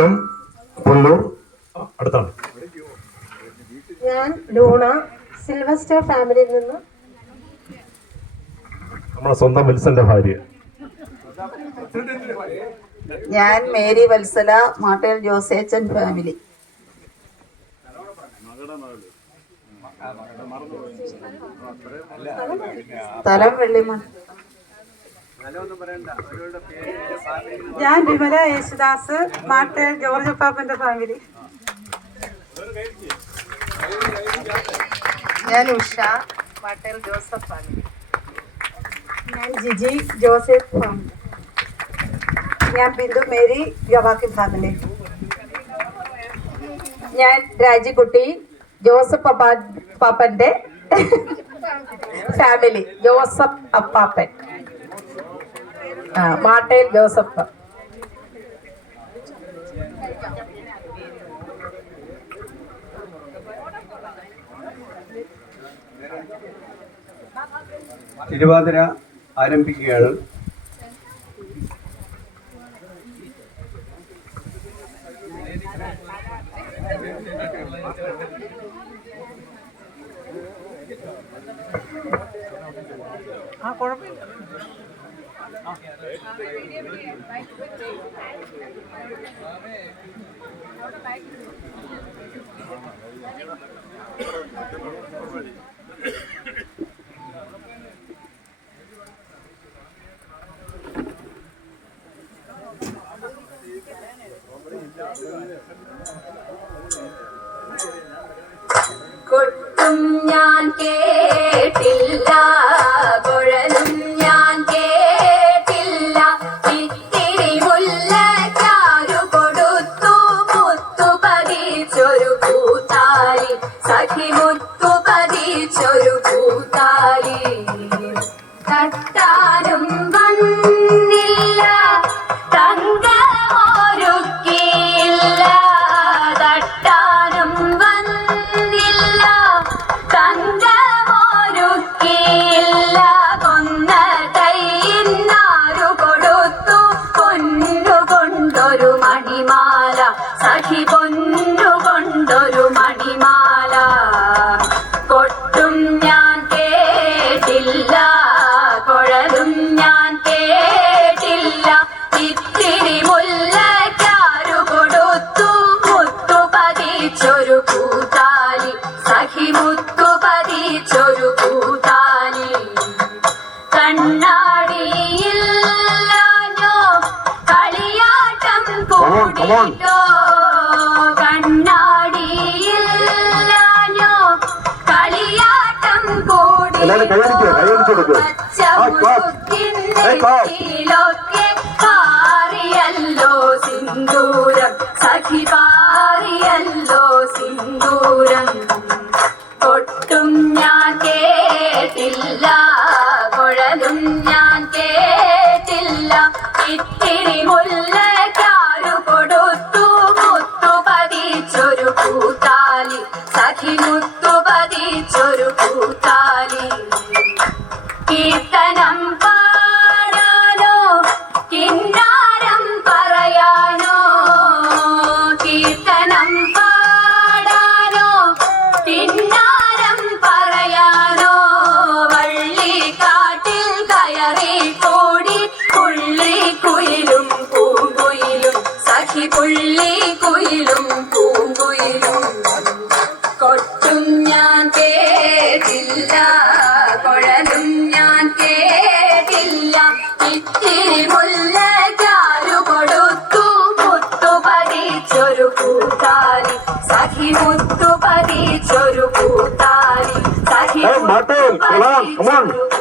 Welcome Pullur. അടുത്താണ് ഞാൻ Luna, Sylvester ഫാമിലിയിൽ നിന്ന്. നമ്മളെ സ്വന്തം വിൽസന്റെ ഭാര്യ. ഞാൻ മേരി വത്സല, മാട്ടേൽ ജോസേച്ചൻ ഫാമിലി. സ്ഥലം വെള്ളിമൺ. ഞാൻ വിമല യേശുദാസ്, മാട്ടേൽ ജോർജ് പാപ്പന്റെ ഫാമിലി. ഞാൻ ഉഷ, മാട്ടേൽ ജോസഫ് ഫാമിലി. ഞാൻ ജിജി, ജോസഫ് ഫാമിലി. ഞാൻ ബിന്ദു മേരി, യവാക്കി ഫാമിലി. ഞാൻ രാജിക്കുട്ടി, ജോസഫ് പാപ്പന്റെ ഫാമിലി. ജോസഫ് അപ്പാപ്പൻ, മാട്ടേൽ ജോസഫ്. തിരുവാതിര ആരംഭിക്കുകയാണ്. കൊട്ടും ഞാൻ കേട്ടില്ല, കുഴലും ഞാൻ കേട്ടില്ല, ഇത്തിരി മുല്ലക്കാരു കൊടുത്തു മുത്തു പതിച്ചൊരു കൂത്താലി, സഖി മുത്തു പതിച്ചൊരു കൂത്താലി. തട്ടാനും വന്നില്ല, തങ്കമൊരുക്കിയില്ല, തട്ടാനും വന്നില്ല, തങ്കമൊരുക്കിയില്ല, കൊന്ന കൈയിന്നാരു കൊടുത്തു പൊന്നുകൊണ്ടൊരു മണിമാല, സഖി പൊന്നുകൊണ്ടൊരു മണിമാല. കൊട്ടും ഞാൻ കേട്ടില്ല, കുഴലും ഞാൻ കേട്ടില്ല, ഇത്തിരി മുല്ലക്കാരു കൊടുത്തു മുത്തു പതിച്ചൊരു കൂത്താലി, സഖി മുത്തു പതിച്ചൊരു കൂത്താലി. കണ്ണാടിയില്ലാഞ്ഞോ കളിയാട്ടം കൂടിട്ടോ, കണ്ണാടിയില്ലാഞ്ഞോ കളിയാട്ടം കൂടിട്ടോ, പച്ചമുക്കിന്നൊക്കെ പാറിയല്ലോ സിന്ദൂരം, സഖി പാറിയല്ലോ സിന്ദൂരം. കൊട്ടും ഞാൻ കേട്ടില്ല, കുഴലും ഞാൻ കേട്ടില്ല, ഇത്തിരി മുല്ലക്കാരു കൊടുത്തു മുത്തു പതിച്ചൊരു കൂത്താലി, സഖി മുത്തു പതിച്ചൊരു കൂത്താലി. കീർത്തനം പാടാനോ കിന്നാരം പറയാനോ, കീർത്തനം പാടാനോ കിന്നാരം പറയാനോ, വള്ളിക്കാട്ടിൽ കയറി കൂടി പുള്ളിക്കുയിലും പൂങ്കുയിലും, സഖി പുള്ളിക്കുയിലും പൂങ്കുയിലും. കൊട്ടും ഞാൻ കേട്ടില്ല, കുഴലും ഞാൻ കേട്ടില്ല, ഇത്തിരി മുല്ലക്കാരു കൊടുത്തു മുത്തു പതിച്ചൊരു കൂത്താലി, സഖി മുത്തു പതിച്ചൊരു കൂത്താലി, സഖി മുത്തു പതിച്ചൊരു